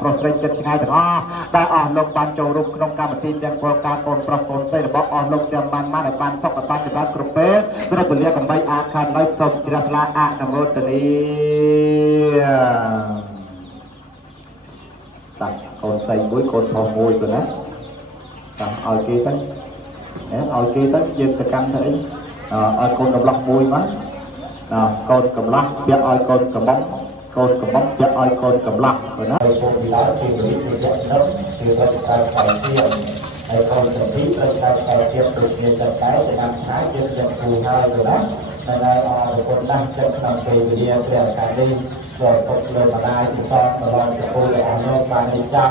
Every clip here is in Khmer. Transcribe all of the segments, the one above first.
ប្រុសស្រីចិត្តឆ្ងាយទាំងអស់ដែលអស់លោកបានចូលរួមក្នុងកម្មវិធីទាំងពលការកូនប្រុសកូនស្រីរបស់អស់លោកទាំងបានឲ្យបានសុខបានបានគ្រប់ពេលគ្រប់ពលកំបីអាខាននៅសូមជ្រះថ្លាអនុមោទនីតាំងកូនស្រីមួយកូនប្រុសមួយទៅណាតាំងឲ្យគេទៅឲ្យគេទៅយើងទៅកម្មទៅអីឲ្យកូនកំឡោះមួយមកកូនកំឡោះពាក់ឲ្យកូនកំបងកូនកំបងពាក់ឲ្យកូនកំឡោះទៅណាហើយពួកពីឡើយជាវិធីជាទឹកជាវិធីការខ្សែទៀតហើយកូនទាំងពីរត្រូវការខ្សែទៀតដូចគ្នាចិត្តតែតាមខែយើងចិត្តគូហើយទៅណាតែដែលអរគុណដាស់ចិត្តក្នុងពេលវេលាព្រះឱកាសនេះក៏ពុកលើម្ដាយពិសោធន៍ដល់ទៅពលឲ្យអនុបានឲ្យចាំ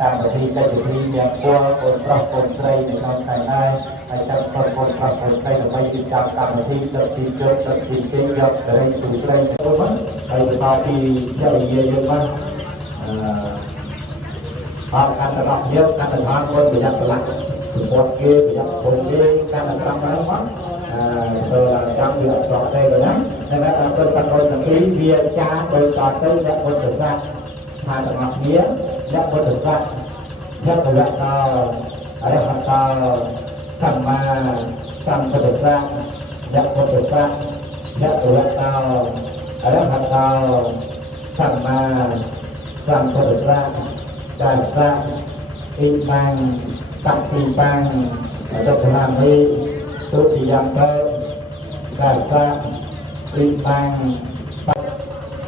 កម្មវិធីកិច្ចពិធីមានពលកូនប្រុសកូនស្រីនៅក្នុងខែដែរហើយចាប់ស្គាល់កូនប្រុសកូនស្រីដើម្បីរៀបចំកម្មវិធីទឹកទីជើងទឹកទីជើងយកទៅสู่ស្រីទៅមកហើយបន្តពីចរិយាយើងមកអរកាត់របស់យើងកាត់ទៅបានកូនប្រយ័ត្នប្រឡាក់សម្បត្តិគេប្រយ័ត្នពលគេកាត់ទៅតាមហ្នឹងមកទៅចាំវាអត់ស្អកទេទៅណាតែដល់ទៅបកូនទាំងពីរវាចាដោយតទៅអ្នកពុទ្ធសាសនាថាទាំងអស់គ្នាអ្នកពុទ្ធសាសនាយកវៈតអរហតសម្មាសម្ពុទ្ធសាសនាយកពុទ្ធសាសនាយកវៈតអរហតសម្មាសម្ពុទ្ធសាសនាកាសៈអ៊ីបាំងតតិបាំងអរហមេទុតិយំពេកាសៈអ៊ីបាំង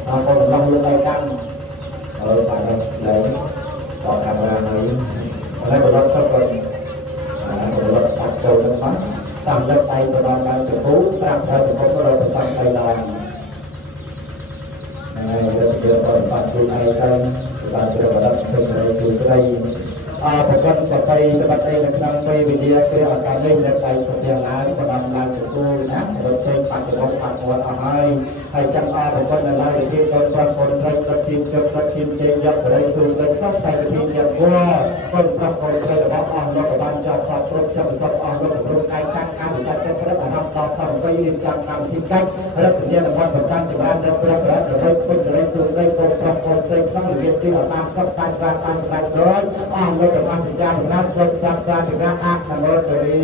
អរគុណលោកលោកឯកកម្មបាទហើយតកាមេរ៉ាហើយហើយបរិបទទៅបរិបទអត់ចូលទៅផងតាមលើកដៃទៅដល់ដៃទៅគូតាមទៅទៅរកប្រសាទដៃឡើងហើយយកទៅបរិបទជួយឯកកម្មតាមជ្រើបរិបទទៅជួយស្រីប្រកបប្របីត្បិតអីនៅក្នុងពេលវេលាព្រះឱកាសនេះនៅដៃប្រទាំងឡាយក៏បានឡើងទៅគូណារត់ចេញបាត់ទៅបាត់គាត់អស់ហើយចាំអរប្រកបនៅឡើយវិធីកូនប្រុសកូនស្រីប្រតិជិតប្រតិជិតយកបរិសុទ្ធទៅក្នុងតែវិធីជាគួរកូនប្រុសកូនស្រីរបស់អស់លោកបានចោលគ្រប់ចាំសពអស់លោកគ្រប់កាយកាំកម្មវិធីចិត្តព្រឹកអារម្មណ៍តបទៅវិញរៀបចំកម្មវិធីកិច្ចរដ្ឋវិទ្យាល័យប្រចាំចម្រើនដល់ព្រះប្រតិពេញបរិសុទ្ធទៅកូនប្រុសកូនស្រីក្នុងវិទ្យាល័យតាមcấpតាមការតាមផ្នែកដូចអស់លោកបានចារណាសូមចាំការពីការអនុមោទនី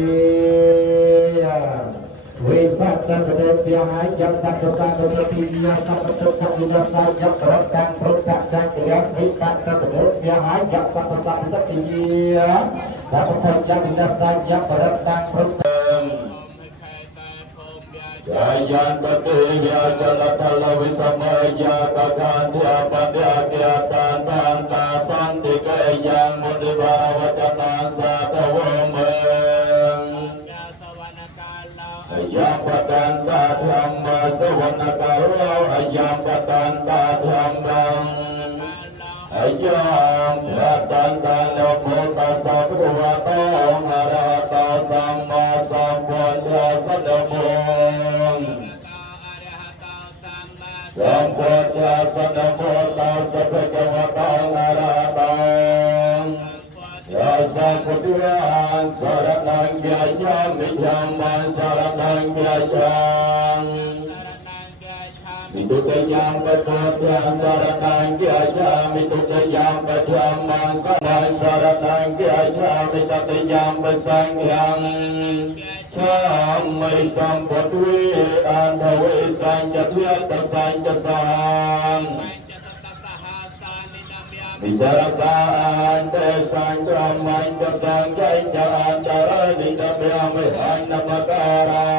វិបត្តិប្រទេសវាហើយយ៉ាងសក្តិប្រទេសទីញាសព្ទទុខវិនាសយកប្រកាសព្រមកាចាចរិយវិបត្តិប្រទេសវាហើយយ៉ាងសក្តិប្រទេសទីញាសព្ទទុខវិនាសយកប្រកាសព្រមយាយានបតិយាចលតលវិសមយាបកានធាបតិអគយតានតានតាสันติกะยังมุติบารวจนาสัตวเมยัมปตันตาธรรมสวรรณกาโรยัมปตันตาธรรมังยัมปตันตาโลภะตัสสะภะคะวะโตอะระหะโตสัมมาสัมพุทธัสสะนะโมสัมพุทธัสสะนะโมตัสสะภะคะวะโตอะระหะโตยัสสะพุทธังสรณังยัจฉามิธัมมังสรณังยัจฉามิทุติยังปะพุทธังสรณังยัจฉามิทุติยังปะธัมมังสรณังสรณังยัจฉามิตติยังปะสังฆังชามิสัมพุทวิอันทวิสัญญะเทตสัญญะสังวิสารสานเตสังกรมัญจสังใจจาจารณิตเบียมิหันนมการั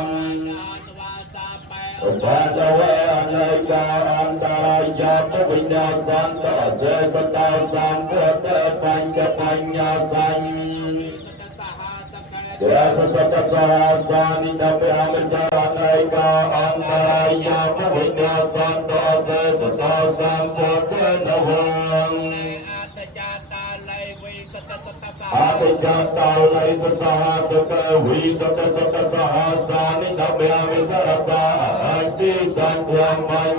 งอุปาจเวอเนกาอันตรายาปวิญญาสันตเสสตาสัมพุทธปัญจปัญญาสัญเดชสัตสหสานิตเบียมิสารเนกาอันตรายาปวิญญาสันตเสสตาสัมพุทธนวังอาติจัตตาไลสสหัสเกวิสตสตสหัสานิตเบียมิสารสาอันติสันธรรมัญ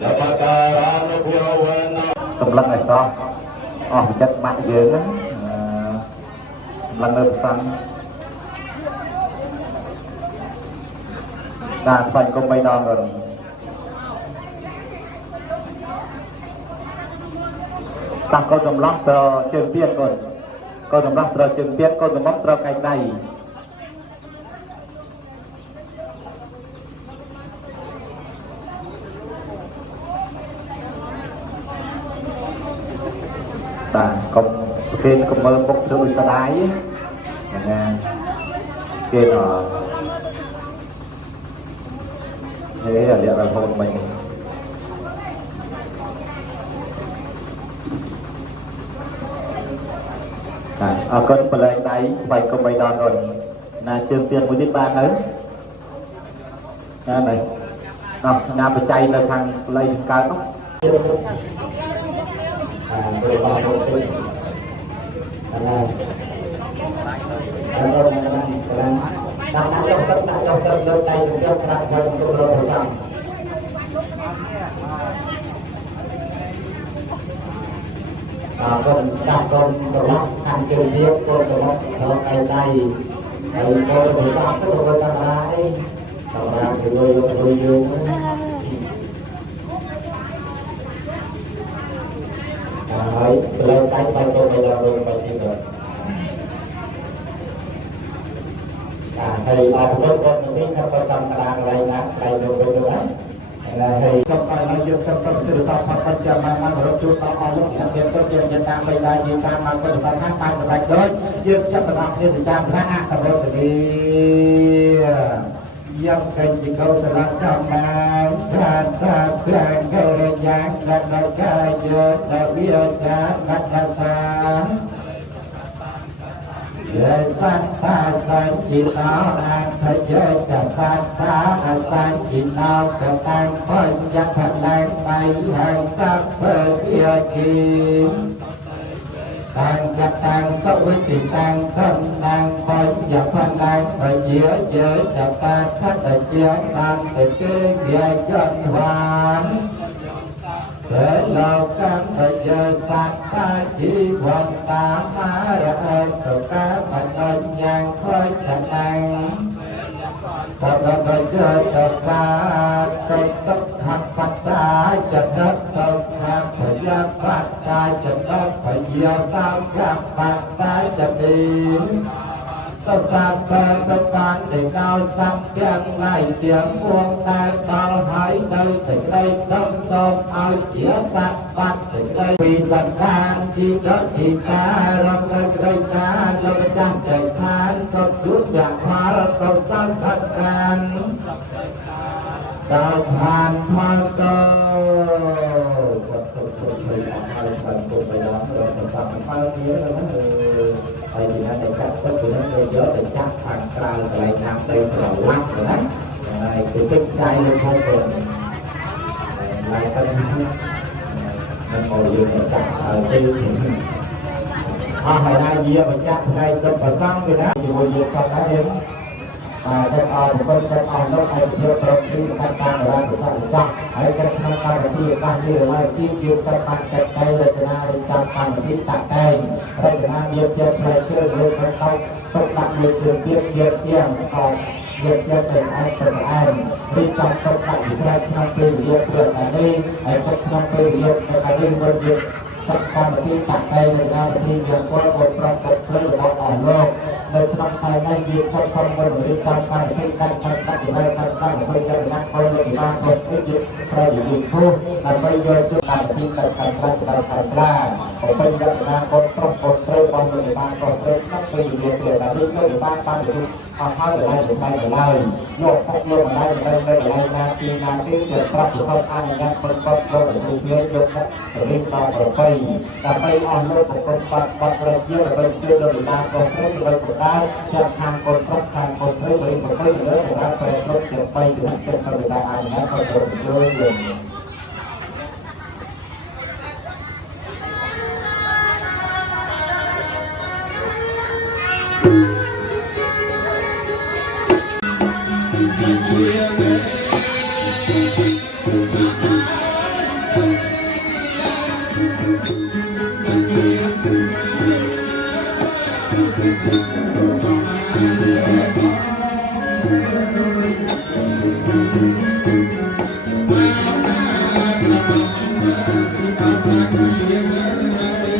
นปการานุภยวนะសម្លឹងឲ្យសោះអស់ចិត្តបាក់យើងហ្នឹងសម្លឹងនៅប្រសាំតាមបាញ់កុំបីដងrồi តាកូនចំឡោះត្រជើងទៀតកូនចំឡោះត្រជើងទៀតកូនចំឡោះត្រកែងដៃបាទកុំគេកុំមើលពុកធ្វើស្ដាយណាគេហេអាលៀករហូតមិញអរគុណបលែងដៃបាយកុំបីដល់អូនណាជើងទៀតមួយទៀតបានទៅណានេះណាបច្ច័យនៅខាងផ្លៃខាងកើតនោះដោយបងប្អូនទេហើយដាក់ចុះទឹកលើដៃយកក្រាស់យកទៅរកប្រចាំកូនដាក់កូនប្រឡប់ខាងជើងទៀតកូនប្រឡប់ដល់ដៃដៃហើយកូនប្រឡប់ទៅរកកាមេរ៉ានេះកាមេរ៉ាទៅយកយើងហើយលើដៃបាយទៅដល់លើបាយទៀតហើយអរគុណបងប្អូននេះថាប្រចាំកណ្ដាលកន្លែងណាដៃទៅវិញណាហើយចុះទៅឲ្យយកចុះទៅទិដ្ឋាផបច្ចមាមរត់ជួបដល់អស់លោកអ្នកទៀតទៅយើងយតាមបីដែរយើងតាមមកទៅសាខាបានសម្រេចដូចយើងចាប់តំណគ្នាសញ្ញាប្រាអតរតនីយកកិច្ចកោសលកម្មបានថាថាប្រាំងកលយ៉ាងដល់កាយយកដល់វាចាដាក់សាយេสัตตาสัจจิตาอัตถเจตสัตตาสัจจิตากตังปัญญาพลังไปแห่งสัพเพเทียกีตังกตังสวิติตังขันตังปัญญาพลังไปเยอะเยอะจะตาทัดเจียงตังไปเกยเบียจนหวานเถิดเรากังไปเจอสัตว์ตาชีวันตามาระเอิญตกาปัจจัยยังคอยจะแต่งพอเราไปเจอจะสาจะต้องทำปัจจัยจะต้องทำพยาปัจจัยจะต้องพยาสามกับปัจจัยจะดีก็สามเปิดเป็นปานเด็กเอาสักเพียงไล่เสียงพวงแต่ต่อหายใจถึงได้ต้องเอาเสียสักปัดถึงได้ปีสังการจีรจีตาเราเคยได้การเราจ้างใจทานก็ยุบอย่างพาเราก็สร้างพัฒการดาวผ่านมาก็วัดตัวไปอะไรผ่านตัวไปแล้วเราจะทำมาเยอะแล้วไปที่นั่นจะจับก็คือนั่นเยอะแต่จับผ่านกลางอะไรน้ำไปตลอดลักเลยนะอะไรคือติดใจเลยพวกคนอะไรก็มันพอเยอะจับตีถึงหายได้เยอะมันจับได้จนประซังเลยนะอยู่เยอะกับนั้นเองจะเอาคนจะเอานกไอ้เพื่อประพฤติการอะไรก็สั่งจับไอ้จะทำการที่การที่อะไรที่ยืมจะปัดจะไปเลยจะน่าจะทำที่ตัดได้ได้จะน่าเยียบเยียบใครเชื่อเลยเขาตกหลักเยียบเยียบเยียบเยียบออกเยียบเยียบเป็นไอ้เป็นไอ้ที่จำตกหลักที่ได้ทำเป็นเยียบเยียบอันนี้ไอ้จะทำเป็นเยียบในการที่มันเยียบสักการที่ตัดได้ในการที่เยียบก็บทประกอบเรื่องของอ่อนโลกในทางภายในยืนชอบทำบริการการที่การทำการในการสร้างบริการนักบริการคนที่ยึดใครยึดผู้แต่ไม่ยอมจุดการที่การทำการการกล้าผมเป็นยักษ์นาคนต้องคนเตยบอลบริการคนเตยนักปีเรียนเรียนแต่ที่ไม่ได้บ้านบ้านหรือเอาเข้าหรือไม่หรือไม่หรือไม่โยกพกโยกมาได้ไม่ได้นาทีนาที่เกิดรับผิดชอบอันนั้นคนก็โยกหรือเลี้ยงโยกนะหรือต่อหรือไปแต่ไม่อ่อนโลกคนปัดเลยเยอะไปเจอบริการคนเตยไปกดได้จะทางคนครบทางคนเตยไปคนเตยเยอะนะครับไปรถเก็บไปถึงเป็นบริการอันนั้นคนเยอะเลย Hãy subscribe cho kênh Ghiền Mì Gõ để không bỏ lỡ những video hấp dẫn.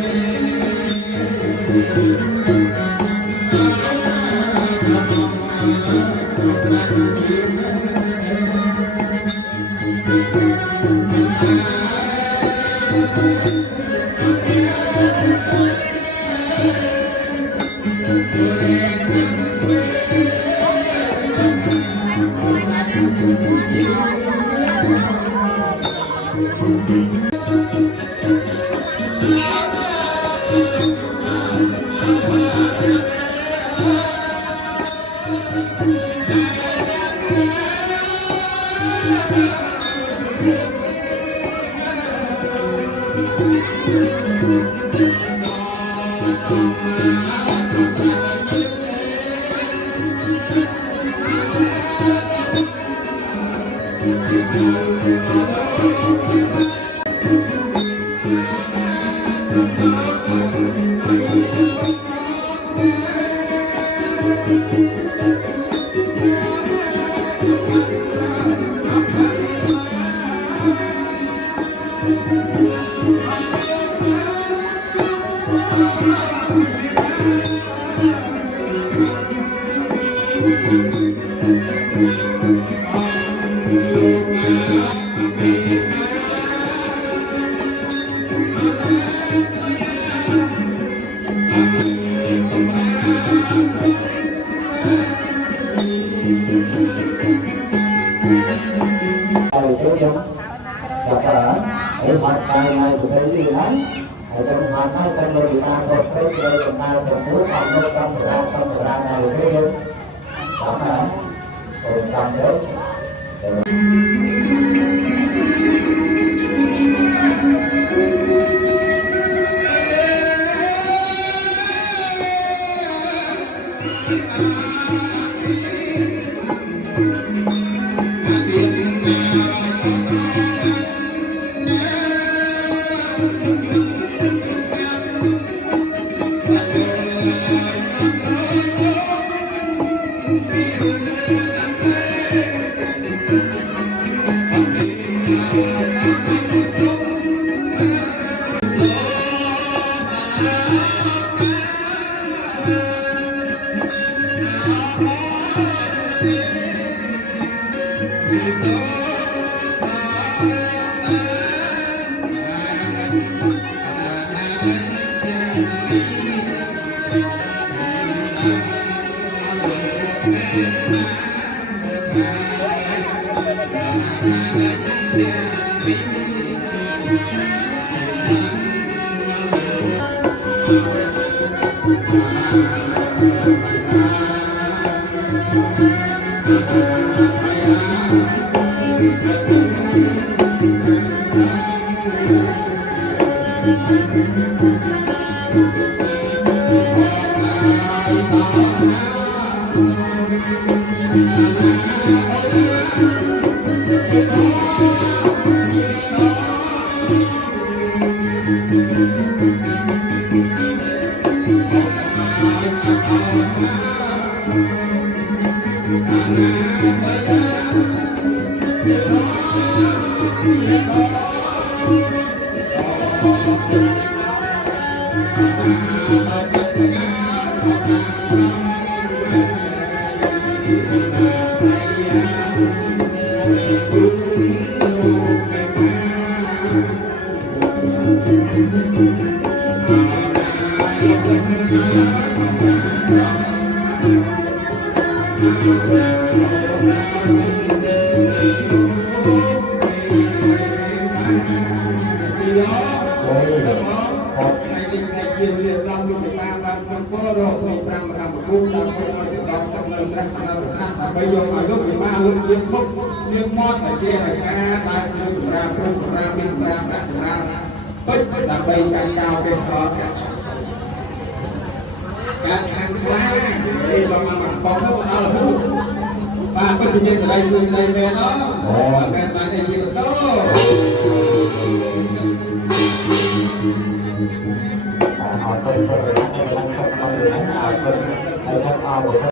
เอา